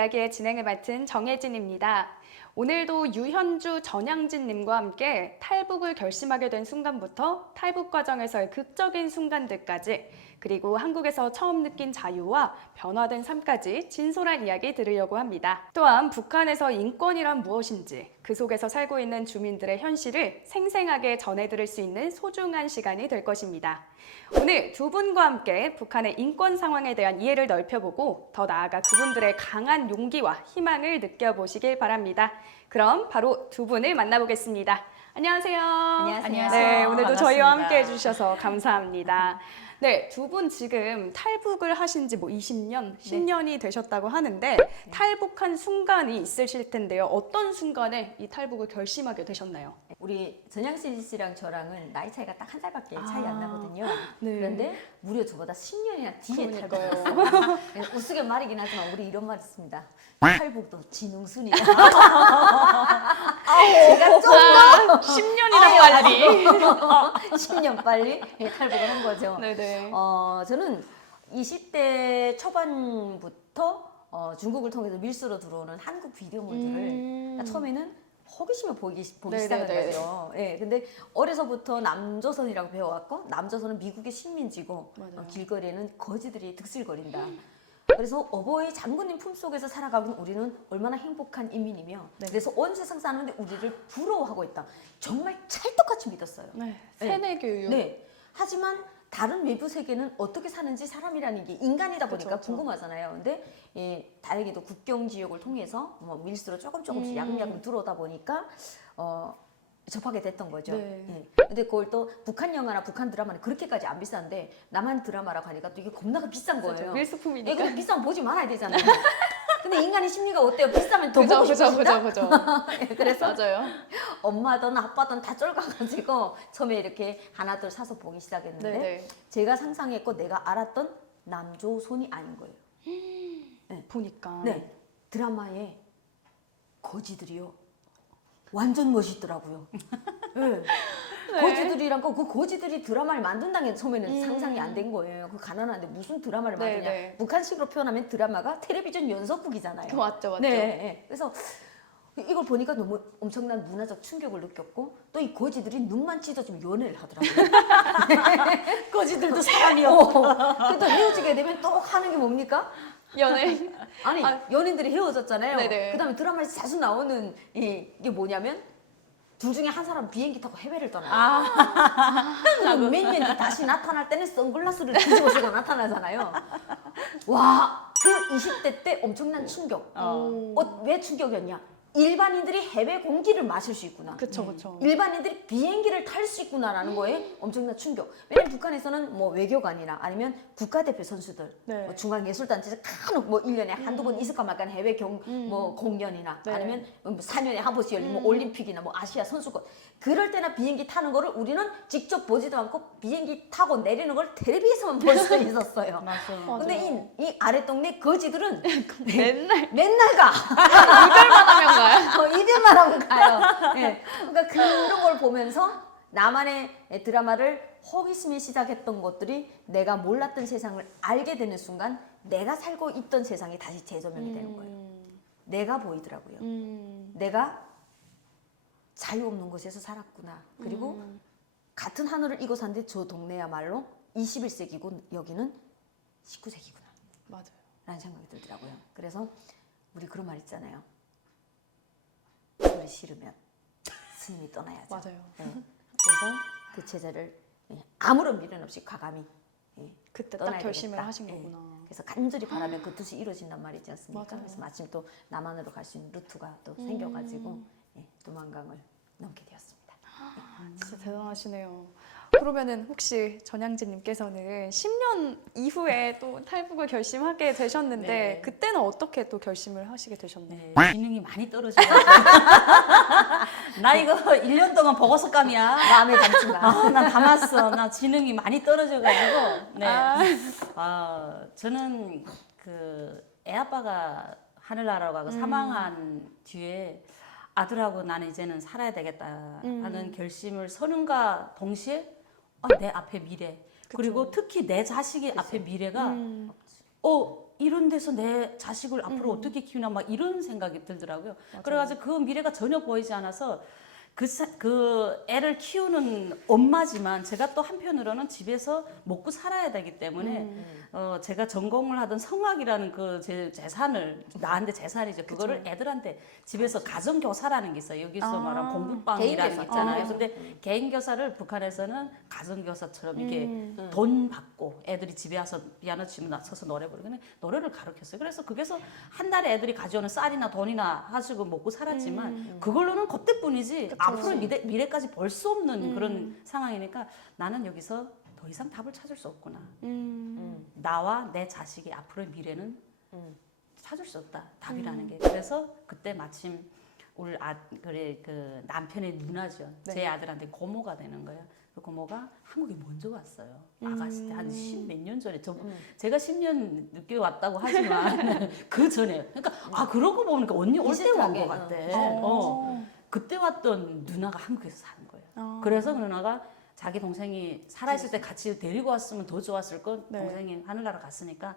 이야기의 진행을 맡은 정혜진입니다. 오늘도 유현주, 전향진님과 함께 탈북을 결심하게 된 순간부터 탈북 과정에서의 극적인 순간들까지, 그리고 한국에서 처음 느낀 자유와 변화된 삶까지 진솔한 이야기 들으려고 합니다. 또한 북한에서 인권이란 무엇인지, 그 속에서 살고 있는 주민들의 현실을 생생하게 전해드릴 수 있는 소중한 시간이 될 것입니다. 오늘 두 분과 함께 북한의 인권 상황에 대한 이해를 넓혀보고 더 나아가 그분들의 강한 용기와 희망을 느껴보시길 바랍니다. 그럼 바로 두 분을 만나보겠습니다. 안녕하세요. 안녕하세요. 네, 오늘도 반갑습니다. 저희와 함께 해주셔서 감사합니다. 네, 두 분 지금 탈북을 하신 지 뭐 20년, 10년이 되셨다고 하는데 탈북한 순간이 있으실 텐데요. 어떤 순간에 이 탈북을 결심하게 되셨나요? 우리 전향신 씨랑 저랑은 나이 차이가 딱 한 살밖에 차이 안 나거든요. 네. 그런데 무려 저보다 10년이나 뒤에 그러니까요. 탈북했어요. 우스갯 말이긴 하지만 우리 이런 말 있습니다. 탈북도 지능순이다. 제가 좀 10년이나 빨리. 10년 빨리 탈북을 한 거죠. 네네. 저는 20대 초반부터 중국을 통해서 밀수로 들어오는 한국 비디오물들을 그러니까 처음에는 호기심을 보기 시작한 네네네. 거죠. 예, 근데 어려서부터 남조선이라고 배워왔고 남조선은 미국의 식민지고 맞아요. 길거리에는 거지들이 득실거린다. 그래서 어버이 장군님 품속에서 살아가는 우리는 얼마나 행복한 인민이며 그래서 온 세상 사는데 우리를 부러워하고 있다. 정말 찰떡같이 믿었어요. 네, 세뇌 교육. 네. 하지만 다른 외부 세계는 어떻게 사는지 사람이라는 게 인간이다 보니까 그쵸. 궁금하잖아요. 근데 다행히도 국경 지역을 통해서 뭐 밀수로 조금씩 야금야금 들어오다 보니까 접하게 됐던 거죠. 네. 예. 근데 그걸 또 북한 영화나 북한 드라마는 그렇게까지 안 비싼데 남한 드라마라고 하니까 또 이게 겁나가 비싼 거예요. 그렇죠. 예, 밀수품이니까. 근데 비싸면 보지 말아야 되잖아요. 근데 인간의 심리가 어때요? 비싸면 더 보고 그죠, 싶어진다. 그죠. 예, 그래서 맞아요. 엄마든 아빠든 다 쫄가가지고 처음에 이렇게 하나둘 사서 보기 시작했는데 네네. 제가 상상했고 내가 알았던 남조선이 아닌 거예요. 보니까. 네, 드라마에 거지들이요 완전 멋있더라고요. 네. 거지들이란 거 그 거지들이 드라마를 만든다는 게 처음에는 상상이 안 된 거예요. 그 가난한데 무슨 드라마를 네, 만드냐. 네. 북한식으로 표현하면 드라마가 텔레비전 연속극이잖아요. 맞죠. 네, 네. 그래서 이걸 보니까 너무 엄청난 문화적 충격을 느꼈고 또 이 거지들이 눈만 찢어지면 연애를 하더라고요. 거지들도 사람이요. 그래도 헤어지게 되면 또 하는 게 뭡니까? 연애. 아니 연인들이 헤어졌잖아요. 네네. 그다음에 드라마에서 자주 나오는 이게 뭐냐면 둘 중에 한 사람 비행기 타고 해외를 떠나요. 그럼 몇 년 뒤 다시 나타날 때는 선글라스를 뒤집어 쓰고 나타나잖아요. 와, 그 20대 때 엄청난 충격. 왜 충격이었냐? 일반인들이 해외 공기를 마실 수 있구나. 그쵸. 일반인들이 비행기를 탈 수 있구나라는 거에 엄청난 충격. 왜냐면 북한에서는 뭐 외교관이나 아니면 국가대표 선수들, 네. 뭐 중앙예술단체에서 뭐 1년에 한두 번 있을까 말까 하는 해외 뭐 공연이나 네. 아니면 뭐 4년에 한 번씩 열리는 뭐 올림픽이나 뭐 아시아 선수권. 그럴 때나 비행기 타는 거를 우리는 직접 보지도 않고 비행기 타고 내리는 걸 텔레비에서만 볼 수 있었어요. 맞아요. 근데 이 아랫동네 거지들은 맨날 가. 이별만 하면 가요. 이별만 하고 가요. 예. 그러니까 그런 걸 보면서 나만의 드라마를 호기심이 시작했던 것들이 내가 몰랐던 세상을 알게 되는 순간 내가 살고 있던 세상이 다시 재조명이 되는 거예요. 내가 보이더라고요. 내가 자유 없는 곳에서 살았구나. 그리고 같은 하늘을 이고 사는데 저 동네야말로 21세기고 여기는 19세기구나. 맞아요. 라는 생각이 들더라고요. 그래서 우리 그런 말 있잖아요. 소리 싫으면 스님이 떠나야죠. 맞아요. 네. 그래서 그 제자를 아무런 미련 없이 과감히 그때 딱 떠나야 결심을 되겠다. 하신 예. 거구나. 그래서 간절히 바라면 그 뜻이 이루어진단 말이지 않습니까? 맞아요. 그래서 마침 또 남한으로 갈 수 있는 루트가 또 생겨가지고 두만강을 넘게 되었습니다. 진짜 대단하시네요. 그러면은 혹시 전향진님께서는 10년 이후에 또 탈북을 결심하게 되셨는데 네. 그때는 어떻게 또 결심을 하시게 되셨나요? 네, 지능이 많이 떨어져요. 나 이거 1년 동안 보고서감이야. 마음에 담지 마. 나 담았어. 나 지능이 많이 떨어져가지고. 네. 저는 그 애아빠가 하늘나라로 가고 사망한 뒤에 아들하고 나는 이제는 살아야 되겠다 하는 결심을 서는가 동시에 내 앞에 미래 그리고 특히 내 자식의 앞에 미래가 이런 데서 내 자식을 앞으로 어떻게 키우나 막 이런 생각이 들더라고요. 그래가지고 그 미래가 전혀 보이지 않아서 그 애를 키우는 엄마지만 제가 또 한편으로는 집에서 먹고 살아야 되기 때문에 제가 전공을 하던 성악이라는 그 제 재산을 나한테 재산이죠. 그거를 애들한테 집에서 가정교사라는 게 있어요. 여기서 말하는 공부방이라는 게 있잖아요. 근데 개인교사를 북한에서는 가정교사처럼 이게 돈 받고 애들이 집에 와서 피아노 치면 나서서 노래 부르고 노래를 가르쳤어요. 그래서 거기서 한 달에 애들이 가져오는 쌀이나 돈이나 하시고 먹고 살았지만 그걸로는 그때뿐이지 앞으로 미래까지 볼 수 없는 그런 상황이니까 나는 여기서 더 이상 답을 찾을 수 없구나. 나와 내 자식의 앞으로의 미래는 찾을 수 없다. 답이라는 게. 그래서 그때 마침 우리 그 남편의 누나죠. 네. 제 아들한테 고모가 되는 거예요. 그 고모가 한국에 먼저 왔어요. 아가씨 때 한 10 몇 년 전에. 제가 10년 늦게 왔다고 하지만 그 전에. 그러니까 그러고 보니까 언니 올 때 온 것 같대. 그때 왔던 누나가 한국에서 사는 거예요. 그래서 그 누나가 자기 동생이 살아있을 때 같이 데리고 왔으면 더 좋았을 건 네. 동생이 하늘나라 갔으니까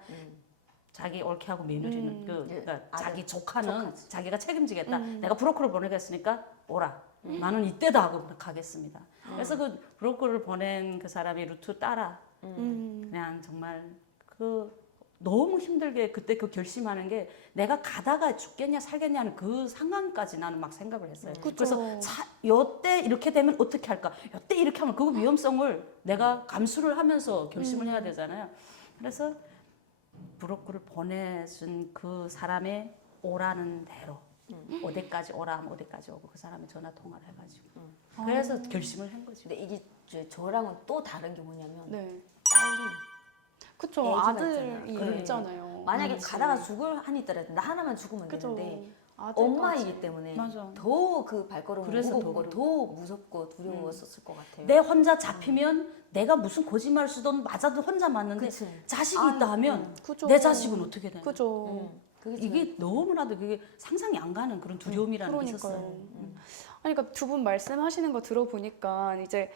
자기 옳게 하고 며느리는 그러니까 자기 조카는 자기가 책임지겠다. 내가 브로커를 보내겠으니까 오라. 나는 이때다 하고 가겠습니다. 그래서 그 브로커를 보낸 그 사람이 루트 따라 그냥 정말 너무 힘들게 그때 그 결심하는 게 내가 가다가 죽겠냐 살겠냐는 그 상황까지 나는 막 생각을 했어요. 그래서 요때 이렇게 되면 어떻게 할까? 요때 이렇게 하면 그 위험성을 내가 감수를 하면서 결심을 해야 되잖아요. 그래서 브로커를 보내준 그 사람의 오라는 대로 어디까지 오라 하면 어디까지 오고 그 사람이 전화 통화를 해가지고 그래서 결심을 한 거죠. 근데 이게 저랑은 또 다른 게 뭐냐면 네. 딸린 그쵸. 애기가 아들이 있잖아요. 있잖아요. 만약에 가다가 죽을 한이 있더라도 나 하나만 죽으면 그쵸. 되는데 아들까지. 엄마이기 때문에 맞아. 더 그 발걸음을 그래서 무겁고 더 무섭고 두려웠었을 것 같아요. 내 혼자 잡히면 내가 무슨 거짓말 쓰던 맞아도 혼자 맞는데 그치. 자식이 있다 하면 그죠. 내 자식은 어떻게 되나? 그죠. 그게 이게 너무나도 그게 상상이 안 가는 그런 두려움이라는 게 있었어요. 아니, 그러니까 두 분 말씀하시는 거 들어보니까 이제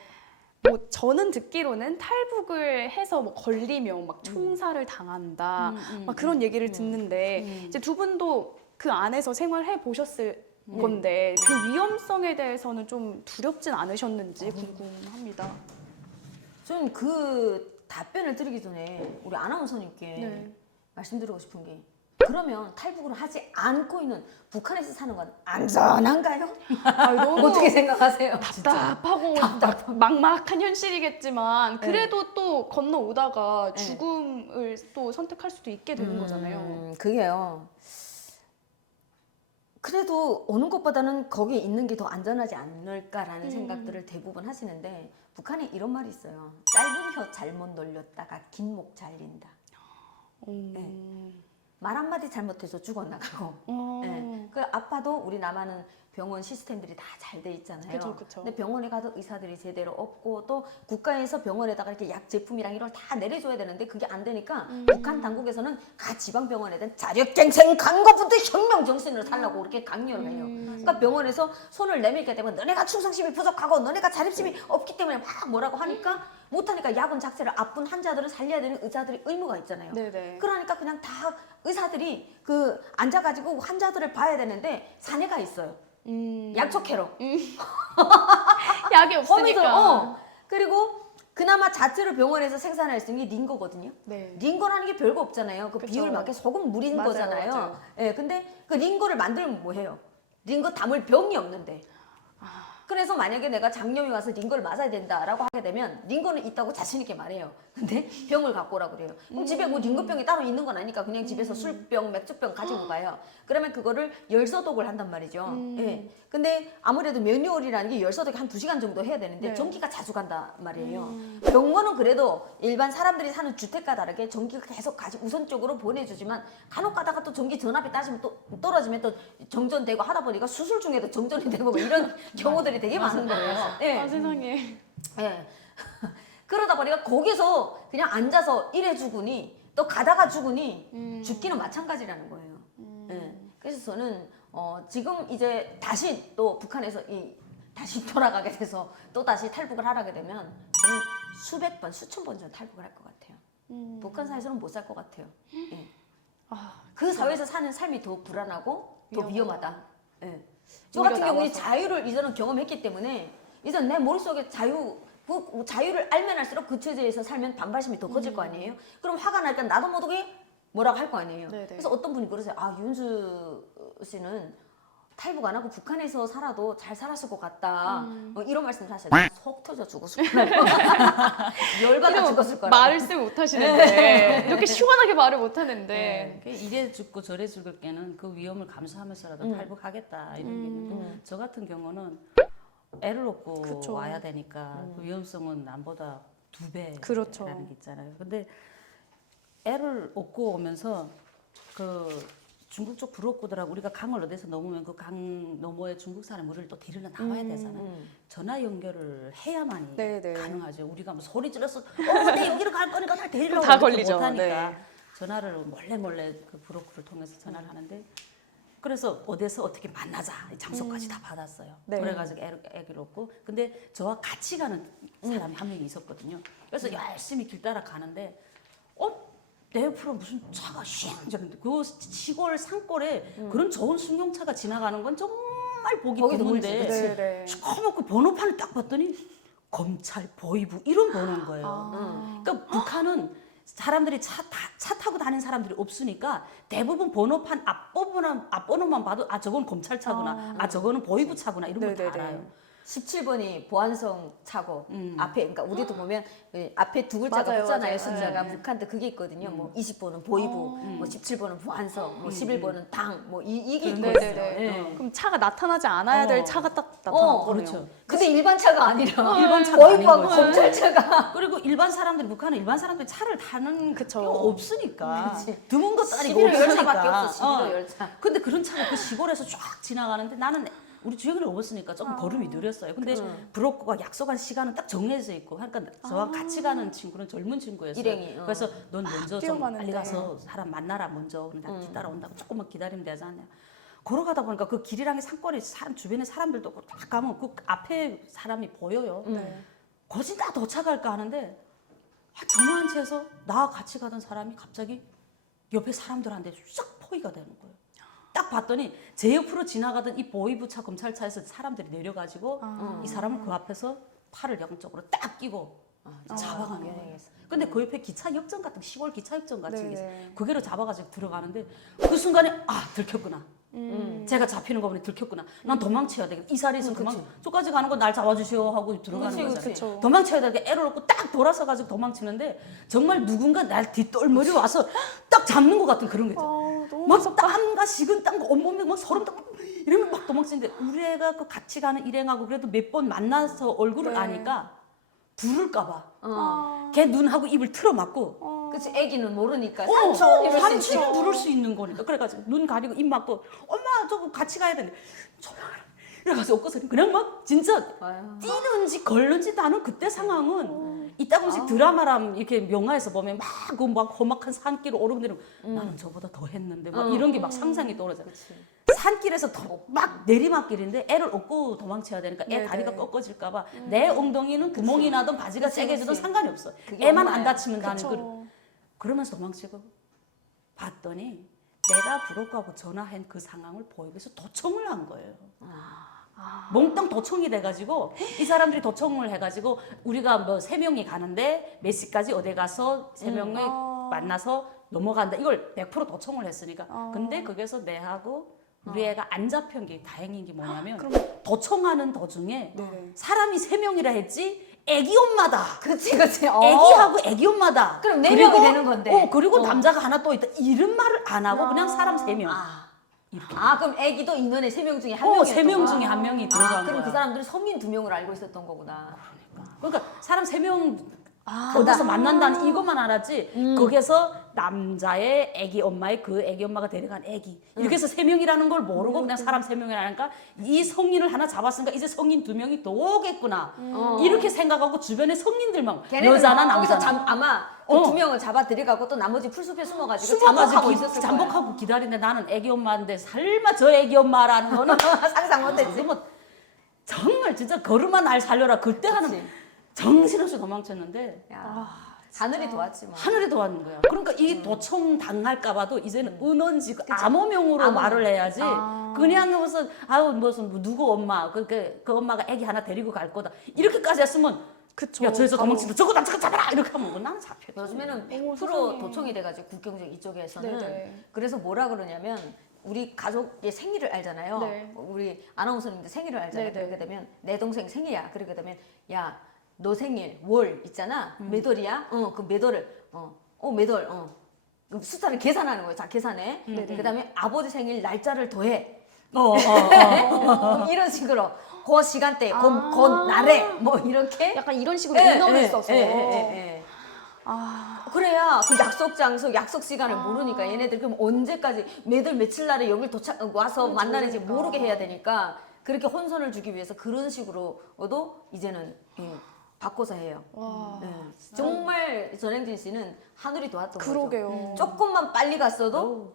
뭐 저는 듣기로는 탈북을 해서 뭐 걸리면 막 총살을 당한다, 막 그런 얘기를 듣는데 이제 두 분도 그 안에서 생활해 보셨을 건데 그 위험성에 대해서는 좀 두렵진 않으셨는지 궁금합니다. 저는 그 답변을 드리기 전에 우리 아나운서님께 네. 말씀드리고 싶은 게 그러면 탈북을 하지 않고 있는 북한에서 사는 건 안전한가요? 아, 너무 어떻게 생각하세요? 답답하고 막막한 현실이겠지만 그래도 또 건너오다가 죽음을 또 선택할 수도 있게 되는 거잖아요. 그게요. 그래도 오는 것보다는 거기에 있는 게 더 안전하지 않을까라는 생각들을 대부분 하시는데 북한에 이런 말이 있어요. 짧은 혀 잘못 놀렸다가 긴 목 잘린다. 말 한마디 잘못해서 죽어나가고 그 아파도 우리 남한은 병원 시스템들이 다 잘 돼 있잖아요. 그쵸, 그쵸. 근데 병원에 가도 의사들이 제대로 없고 또 국가에서 병원에다가 이렇게 약 제품이랑 이런 걸 다 내려줘야 되는데 그게 안 되니까 북한 당국에서는 가 지방병원에 자력갱생 강거부터 혁명 정신으로 살라고 그렇게 강요를 해요. 그러니까 병원에서 손을 내밀게 되면 너네가 충성심이 부족하고 너네가 자립심이 없기 때문에 막 뭐라고 하니까 못하니까 약은 작세를 아픈 환자들을 살려야 되는 의사들이 의무가 있잖아요. 네네. 그러니까 그냥 다 의사들이 그 앉아가지고 환자들을 봐야 되는데 사내가 있어요. 약초캐로. 약이 허미들, 없으니까. 그리고 그나마 자체로 병원에서 생산할 수 있는 게 링거거든요. 네. 링거라는 게 별거 없잖아요. 그 그쵸. 비율 맞게 소금 물인 맞아요, 거잖아요. 맞아요. 예, 근데 그 링거를 만들면 뭐해요? 링거 담을 병이 없는데. 그래서 만약에 내가 장염이 와서 링거를 맞아야 된다라고 하게 되면 링거는 있다고 자신 있게 말해요. 근데 병을 갖고 오라고 그래요. 그럼 집에 뭐 링거병이 따로 있는 건 아니까 그냥 집에서 술병, 맥주병 가지고 가요. 그러면 그거를 열소독을 한단 말이죠. 예. 근데 아무래도 면류올이라는 게 열소독이 한 2시간 정도 해야 되는데 네. 전기가 자주 간단 말이에요. 병원은 그래도 일반 사람들이 사는 주택과 다르게 전기가 계속 우선적으로 보내주지만 간혹 가다가 또 전기 전압이 따지면 또 떨어지면 또 정전되고 하다 보니까 수술 중에도 정전이 되고 뭐 이런 경우들이 되게 많은 거예요. 예. 아, 세상에. 예. 그러다 보니까 거기서 그냥 앉아서 일해 죽으니 또 가다가 죽으니 죽기는 마찬가지라는 거예요. 예. 그래서 저는 지금 이제 다시 또 북한에서 다시 돌아가게 돼서 또 다시 탈북을 하게 되면 저는 수백 번, 수천 번 전 탈북을 할 것 같아요. 북한 사회에서는 못 살 것 같아요. 예. 그 사회에서 사는 삶이 더 불안하고 더 위험하다. 예. 저 우리가 같은 경우에 나와서. 자유를 이전은 경험했기 때문에 이전 내 머릿속에 그 자유를 알면 할수록 그 체제에서 살면 반발심이 더 커질 거 아니에요. 그럼 화가 나니까 나도 모르게 뭐라고 할 거 아니에요. 네네. 그래서 어떤 분이 그러세요. 아, 윤수 씨는 탈북 안 하고 북한에서 살아도 잘 살았을 것 같다. 이런 말씀을 하셨어요. 속 터져 죽었을 거라고. 열받아 죽었을 거라고. 말을 쓰 못하시는데 이렇게 시원하게 말을 못하는데 네. 이래 죽고 저래 죽을 게는 그 위험을 감수하면서라도 탈북하겠다 이런 게 있는데 저 같은 경우는 애를 얻고 그쵸. 와야 되니까 그 위험성은 남보다 2배라는 그렇죠. 게 있잖아요. 근데 애를 얻고 오면서 그 중국 쪽 부록고들하고 우리가 강을 어디서 넘으면 그 강 너머에 중국 사람 우리를 또 데리러 나와야 되잖아요. 전화 연결을 해야만이 네네. 가능하죠. 우리가 뭐 소리 질러서 내 여기로 갈 거니까 날 데리러 다 와 이렇게 걸리죠. 못하니까 네. 전화를 몰래 그 브로커를 통해서 전화를 하는데 그래서 어디서 어떻게 만나자 장소까지 다 받았어요. 네. 그래가지고 애기를 얻고 근데 저와 같이 가는 사람이 한 명이 있었거든요. 그래서 열심히 길 따라 가는데 내 옆으로 무슨 차가 쉥 저런데 그 시골 산골에 그런 좋은 승용차가 지나가는 건 정말 보기 보기 드문데 드물지, 네네. 시커멓고 번호판을 딱 봤더니 검찰 보이부 이런 번호인 거예요. 그러니까 북한은 사람들이 차 타고 다니는 사람들이 없으니까 대부분 번호판 앞번호만 봐도 아 저건 검찰차구나, 아 저거는 보이부 차구나 이런 걸 다 네네네. 알아요. 17번이 보안성 차고 앞에 그러니까 우리도 보면 앞에 두 글자가 맞아요, 붙잖아요. 맞아요. 숫자가 네. 북한도 그게 있거든요. 뭐 20번은 보이부, 뭐 17번은 보안성, 뭐 11번은 당, 뭐 이게 있거든요. 네네네. 네. 그럼 차가 나타나지 않아야 될 차가 딱 나타나거든요. 그렇죠. 근데 일반 차가 아니라 일반 차가 아닌 보이부하고 거지. 검찰차가 그리고 일반 사람들이 북한은 일반 사람들이 차를 타는 그쵸. 게 없으니까 그치. 드문 것도 아니고 11호 없으니까. 열차밖에 없어. 11호 열차. 근데 그런 차가 그 시골에서 쫙 지나가는데 나는 우리 주행을 없으니까 조금 걸음이 느렸어요. 근데 브로커가 약속한 시간은 딱 정해져 있고 그러니까 저와 같이 가는 친구는 젊은 친구였어요. 일행이, 그래서 넌 먼저 좀 뛰어가는데. 빨리 가서 사람 만나라 먼저. 나 뒤따라온다고 조금만 기다리면 되지 않냐. 걸어가다 보니까 그 길이랑의 산골에 주변에 사람들도 딱 가면 그 앞에 사람이 보여요. 네. 거진 다 도착할까 하는데 저만 채서 나와 같이 가던 사람이 갑자기 옆에 사람들한테 싹 포위가 되는 거예요. 딱 봤더니 제 옆으로 지나가던 이 보이부차 검찰차에서 사람들이 내려가지고 이 사람을 그 앞에서 팔을 양쪽으로 딱 끼고 잡아가는 거예요. 근데 그 옆에 기차 역전 같은 시골 기차 역전 같은 게 있어요. 네네. 그게로 잡아가지고 들어가는데 그 순간에 들켰구나. 제가 잡히는 거 보니 들켰구나. 난 도망쳐야 되겠다. 이 자리에서 저까지 가는 거 날 잡아주시오 하고 들어가는 그치, 거잖아요. 그쵸. 도망쳐야 되니까 애를 얻고 딱 돌아서 가지고 도망치는데 정말 누군가 날 뒷덜머리 와서 딱 잡는 것 같은 그런 거 있죠. 너무 막 땀과 식은땀과 온몸에 막 소름 돋고 이러면 막 도망치는데 우리 애가 그 같이 가는 일행하고 그래도 몇 번 만나서 얼굴을 네. 아니까 부를까 봐. 걔 눈하고 입을 틀어막고 그치 애기는 모르니까 삼촌 이럴 수 있지. 삼촌 부를 수 있는 거니까. 그래가지고 눈 가리고 입 막고 엄마 저거 같이 가야 되는데 조용하라. 이래가지고 엎고서 그냥 막 진짜 아유. 뛰는지 걸는지 나는 그때 상황은 이따금씩 드라마람 이렇게 영화에서 보면 막 험악한 산길을 오르고 내리고 나는 저보다 더 했는데 막 이런 게 막 상상이 떠오르잖아. 산길에서 막 내리막길인데 애를 업고 도망쳐야 되니까 애 네네. 다리가 꺾어질까봐 내 엉덩이는 구멍이 나든 바지가 세게지든 그치. 상관이 없어. 그게 애만 엄마야. 안 다치면 나는 그쵸. 그러면서 도망치고 봤더니 내가 브로커하고 전화한 그 상황을 보이면서 도청을 한 거예요. 몽땅 도청이 돼가지고 이 사람들이 도청을 해가지고 우리가 뭐 3명이 가는데 몇 시까지 어디 가서 3명이 만나서 넘어간다. 이걸 100% 도청을 했으니까. 근데 거기서 내하고 우리 애가 안 잡힌 게 다행인 게 뭐냐면 도청하는 도중에 네. 사람이 3명이라 했지 애기 엄마다. 그치. 애기하고 애기 엄마다. 그럼 네 그리고- 명이 되는 건데. 그리고 남자가 하나 또 있다. 이런 말을 안 하고 그냥 사람 3명. 그럼 애기도 인원의 3명 중에 한 명이었던 3명 거야. 중에 한 명이 들어간 그럼 거야. 그 사람들은 성인 2명을 알고 있었던 거구나. 그러니까 사람 3명 어디서 만난다는 이것만 알았지 거기서 남자의 애기 엄마의 그 애기 엄마가 데려간 애기 이렇게 해서 3명이라는 걸 모르고 그냥 사람 3명이라니까 이 성인을 하나 잡았으니까 이제 성인 2명이 더 오겠구나 이렇게 생각하고 주변에 성인들만 여자나 거기서 남자나 아마 그 2명을 잡아 들여가고 또 나머지 풀숲에 숨어가지고 숨어가지고 잠복하고 있었을 거야. 잠복하고 기다리는데 나는 애기 엄마인데 설마 저 애기 엄마라는 거는 상상 못했지. 뭐 정말 진짜 걸음아 날 살려라 그때 하는 그치. 정신없이 도망쳤는데 야. 하늘이 도왔지 뭐. 하늘에 도왔는 거야. 그러니까 이 도청 당할까봐도 이제는 은원지 암호명으로 말을 해야지. 그냥 무슨 아우 무슨 누구 엄마 그 엄마가 애기 하나 데리고 갈 거다 이렇게까지 했으면 그쵸. 야 저기서 도망친다 저거 남자가 잡아라 이렇게 하면 뭐 나는 잡혀. 요즘에는 어머, 100% 세상에. 도청이 돼가지고 국경적 이쪽에서는 네네. 그래서 뭐라 그러냐면 우리 가족의 생일을 알잖아요. 네. 우리 아나운서님들 생일을 알잖아요. 네네. 그렇게 되면 내 동생 생일이야. 그렇게 되면 야 너 생일 월 있잖아. 몇 월이야? 그 몇 월을 몇 월. 그 숫자를 계산하는 거예요. 자 계산해. 그다음에 아버지 생일 날짜를 더해. 이런 식으로 그 시간대, 그 날에 뭐 이렇게 약간 이런 식으로 인원을 써서. 그래야 그 약속 장소, 약속 시간을 모르니까 얘네들 그럼 언제까지 매달 며칠 날에 여길 와서 그렇죠, 만나는지 그러니까. 모르게 해야 되니까 그렇게 혼선을 주기 위해서 그런 식으로도 이제는 바꿔서 해요. 와. 정말 전행진 씨는 하늘이 도왔던 그러게요. 거죠. 조금만 빨리 갔어도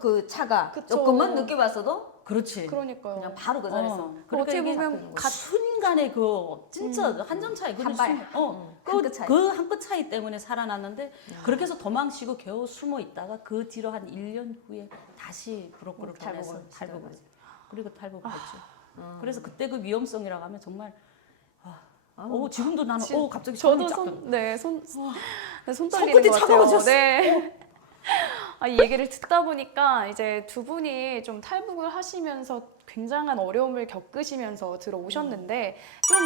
그 차가 그쵸. 조금만 늦게 봤어도 그렇지. 그러니까요. 그냥 바로 그 자리에서 어떻게 이게 보면 순간에 그 진짜 한 점 차이 한 발. 한 끗 차이. 그 한 끗 차이 때문에 살아났는데 그렇게 해서 도망치고 겨우 숨어 있다가 그 뒤로 한 1년 후에 다시 브로커를 보내서 탈북을 탈북을 시작하지. 그리고 탈북했죠. 그래서 그때 그 위험성이라고 하면 정말 지금도 나는 갑자기 저도 손이 손 손끝이 떨리는 것 같아요. 차가워졌어. 네. 이 얘기를 듣다 보니까 이제 두 분이 좀 탈북을 하시면서 굉장한 어려움을 겪으시면서 들어오셨는데 좀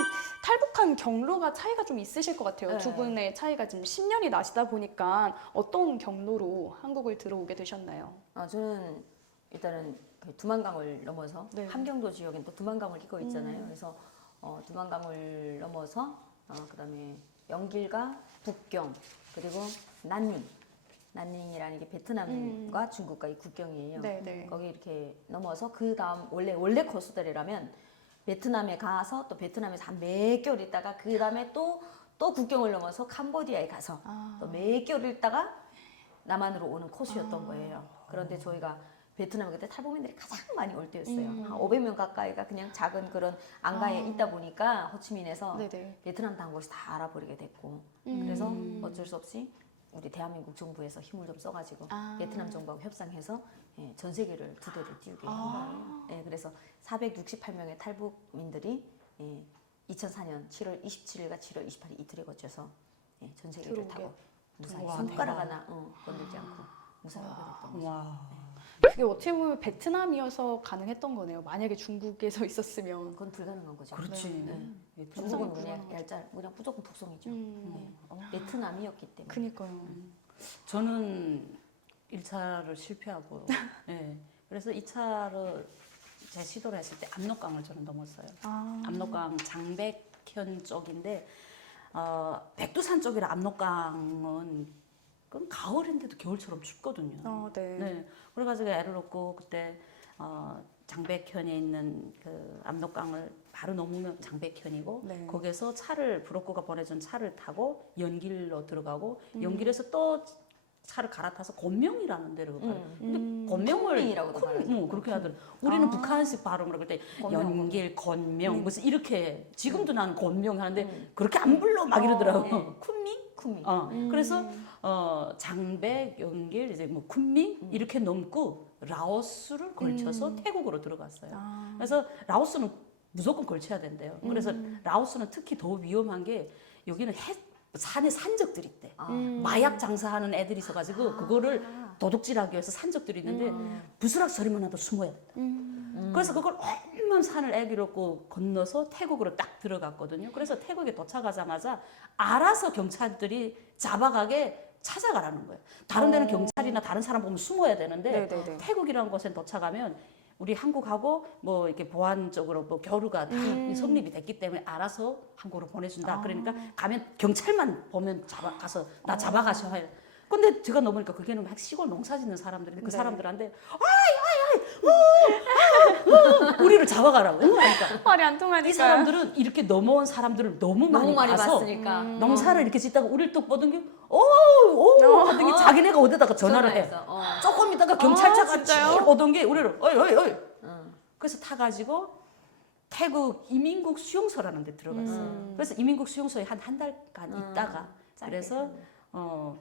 탈북한 경로가 차이가 좀 있으실 것 같아요. 네. 두 분의 차이가 지금 10년이 나시다 보니까 어떤 경로로 한국을 들어오게 되셨나요? 저는 일단은 그 두만강을 넘어서 네. 함경도 지역엔 또 두만강을 끼고 있잖아요. 그래서 두만강을 넘어서 그다음에 영길과 북경 그리고 난닝이라는 게 베트남과 중국과 이 국경이에요. 네. 거기 이렇게 넘어서 그 다음 원래 코스대로라면 베트남에 가서 또 베트남에서 한 몇 개월 있다가 그 다음에 또 국경을 넘어서 캄보디아에 가서 또 몇 개월 있다가 남한으로 오는 코스였던 거예요. 그런데 저희가 베트남에 그때 탈북민들이 가장 많이 올 때였어요. 한 500명 가까이가 그냥 작은 그런 안가에 있다 보니까 호치민에서 네네. 베트남 단곳이 다 알아버리게 됐고 그래서 어쩔 수 없이 우리 대한민국 정부에서 힘을 좀 써가지고 베트남 정부하고 협상해서 전 세계를 두더를 띄우게 한 거예요. 그래서 468명의 탈북민들이 2004년 7월 27일과 7월 28일 이틀에 거쳐서 전 세계를 들어오게. 타고 무사히 와, 손가락 대박. 하나 건들지 않고 무사히 오게 됐던 거죠. 와. 그게 어떻게 보면 베트남이어서 가능했던 거네요. 만약에 중국에서 있었으면. 그건 불가능한 거죠. 그렇지. 중국은 불가능하죠. 그냥 무조건 북송이죠. 베트남이었기 때문에. 그니까요. 저는 1차를 실패하고 그래서 2차를 제 시도를 했을 때 압록강을 저는 넘었어요. 압록강 장백현 쪽인데 백두산 쪽이라 압록강은 그럼 가을인데도 겨울처럼 춥거든요. 네. 그래가지고 애를 놓고 그때 장백현에 있는 그 압록강을 바로 넘으면 장백현이고 네. 거기에서 브로커가 보내준 차를 타고 연길로 들어가고 연길에서 또 차를 갈아타서 곤명이라는 데로 가요. 근데 곤명을 쿤밍이라고도 말하죠. 그렇게 하더라고요. 우리는 북한식 발음으로 그럴 때 연길, 곤명 무슨 이렇게 지금도 나는 곤명 하는데 그렇게 안 불러 막 이러더라고. 쿤밍? 그래서 장백, 연길, 이제 뭐 쿤밍 이렇게 넘고 라오스를 걸쳐서 태국으로 들어갔어요. 그래서 라오스는 무조건 걸쳐야 된대요. 그래서 라오스는 특히 더 위험한 게 여기는 산에 산적들이 있대. 마약 장사하는 애들이 있어가지고 그거를 도둑질하기 위해서 산적들이 있는데 부스락 소리만 나도 숨어야 된다. 그래서 그걸 얼마나 산을 애기롭고 건너서 태국으로 딱 들어갔거든요. 그래서 태국에 도착하자마자 알아서 경찰들이 잡아가게 찾아가라는 거예요. 다른 데는 경찰이나 다른 사람 보면 숨어야 되는데 네네네. 태국이라는 곳에 도착하면 우리 한국하고 뭐 이렇게 보안 쪽으로 뭐 교류가 다 성립이 됐기 때문에 알아서 한국으로 보내준다. 그러니까 가면 경찰만 보면 가서 나 잡아가셔 해요. 근데 제가 넘으니까 거기는 막 시골 농사 짓는 사람들인데 그 사람들한테 우리를 잡아가라고. 그러니까 말이 안 통하니까. 이 사람들은 이렇게 넘어온 사람들을 너무 많이 봐서 봤으니까. 농사를 이렇게 짓다가 우리를 뚝 보던 게 오 하더니 자기네가 어디다가 전화를 해. 전화했어. 조금 있다가 경찰차가 진짜요? 쭉 오던 게 우리를 어이 그래서 타가지고 태국 이민국 수용소라는 데 들어갔어요. 그래서 이민국 수용소에 한 달간 있다가 그래서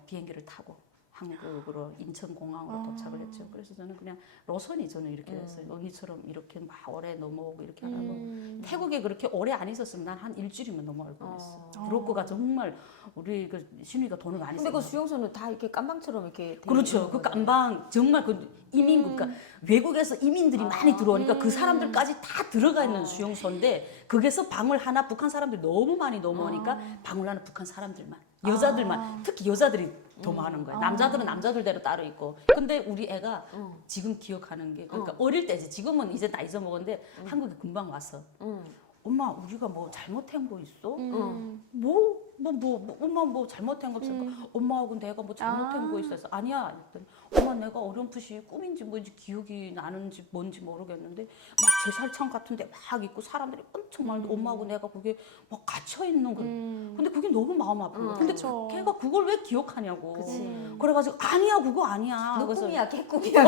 비행기를 타고 한국으로 인천공항으로 도착을 했죠. 그래서 저는 그냥 로선이 저는 이렇게 했어요. 언니처럼 이렇게 막 오래 넘어오고 이렇게 안 하고 태국에 그렇게 오래 안 있었으면 난 한 일주일이면 넘어갈 뻔했어. 브로커가 정말 우리 그 신우이가 돈을 많이 근데 썼나 그 수용소는 다 이렇게 깜방처럼 이렇게 돼 그렇죠. 있는 그 거잖아요. 깜방 정말 그 이민 그러니까 외국에서 이민들이 많이 들어오니까 그 사람들까지 다 들어가 있는 수용소인데 거기서 방울 하나 북한 사람들이 너무 많이 넘어오니까 방울 하나 북한 사람들만 여자들만 특히 여자들이 더 많은 거예요. 남자들은 남자들대로 따로 있고. 근데 우리 애가 지금 기억하는 게 그러니까 어릴 때지 지금은 이제 다 잊어먹었는데 한국에 금방 와서 엄마 우리가 뭐 잘못한 거 있어? 엄마 뭐 잘못한 거 없어? 엄마하고 내가 뭐 잘못한 거 있어서 아니야. 그랬더니 엄마 내가 어렴풋이 꿈인지 뭔지 기억이 나는지 뭔지 모르겠는데 막 제살창 같은데 막 있고 사람들이 엄청 많은데 엄마하고 내가 거기에 막 갇혀 있는 거. 근데 그게 너무 마음 아픈 거야. 근데 걔가 그걸 왜 기억하냐고. 그래가지고 아니야 그거 아니야. 너 그래서 꿈이야 개꿈이야.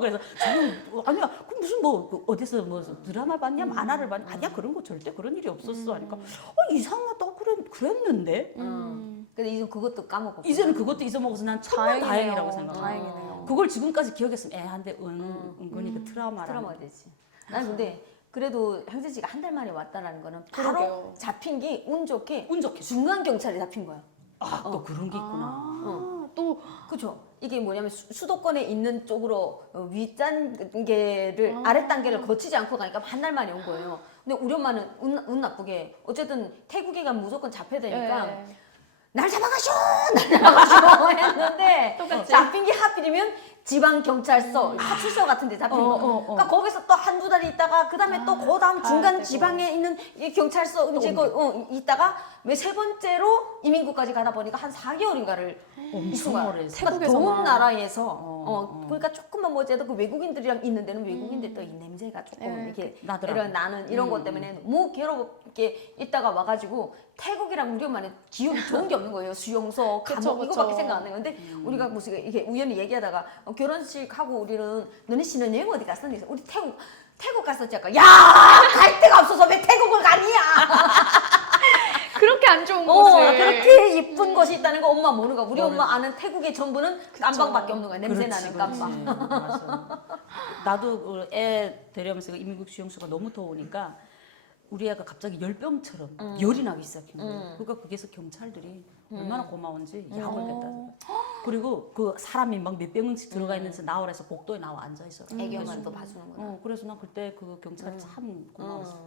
그래서 저는 아니야 그 무슨 뭐 어디서 뭐 드라마 봤냐 만화를 봤냐 아니야 그런 거 절대 그런 일이 없었어 하니까 이상하다 그랬는데 근데 이제 그것도 까먹고. 이제는 그것도 잊어먹어서 난 정말 다행이라고 생각해. 다행이네요. 그걸 지금까지 기억했으면 애한테 은근히 그 트라우마라는 트라우마 되지. 난 근데 그래도 향진 씨가 한 달 만에 왔다라는 거는 바로 그러게요. 잡힌 게 운 좋게 운 좋게 중간 경찰에 잡힌 거야. 또 그런 게 있구나. 또 그렇죠. 이게 뭐냐면 수도권에 있는 쪽으로 윗단계를 아랫단계를 거치지 않고 가니까 한 달 만에 온 거예요. 근데 우리 엄마는 운 나쁘게 어쨌든 태국에 가면 무조건 잡혀야 되니까 네. 날 잡아가쇼! 날 잡아가쇼! 했는데 똑같이. 잡힌 게 하필이면 지방경찰서, 파출소 같은 데 잡힌 거예요. 그러니까 거기서 또 한두 달 있다가 그 다음에 또 그 다음 가야 중간 되고. 지방에 있는 이 경찰서 이제 있다가 왜 세 번째로 이민국까지 가다 보니까 한 4개월인가를 엄청 오래 했어. 그러니까 태국에서만. 더운 나라에서 그러니까 조금만 뭐지도 그 외국인들이랑 있는 데는 외국인들 또 이 냄새가 조금 이렇게 나더라고. 이런 나는 이런 것 때문에 너무 괴롭게 있다가 와가지고 태국이랑 우리 엄마는 기억이 좋은 게 없는 거예요. 수용소, 그쵸, 감옥 그쵸. 이거밖에 생각 안 해요. 근데 우리가 무슨 이렇게 우연히 얘기하다가 결혼식 하고 우리는 너네 신혼여행 어디 갔어? 그래서 우리 태국 갔었지. 아까 야갈 데가 없어서 왜 태국을 가니야? 그렇게 안 좋은 곳을 그렇게 이쁜 곳이 있다는 거 엄마 모르는 거야. 우리 엄마 아는 태국의 전부는 깜방밖에 없는 거야. 냄새 나는 깜방. 맞아. 나도 그 애 데려오면서 이민국 수용소가 너무 더우니까 우리 애가 갑자기 열병처럼 열이 나기 시작한 거예요. 그러니까 거기서 경찰들이 얼마나 고마운지 약을 겠다. 그리고 그 사람이 막 몇 병씩 들어가 있는지 나오라 해서 복도에 나와 앉아 있어. 애교만 또 봐주는 거야. 그래서 난 그때 그 경찰이 참 고마웠어.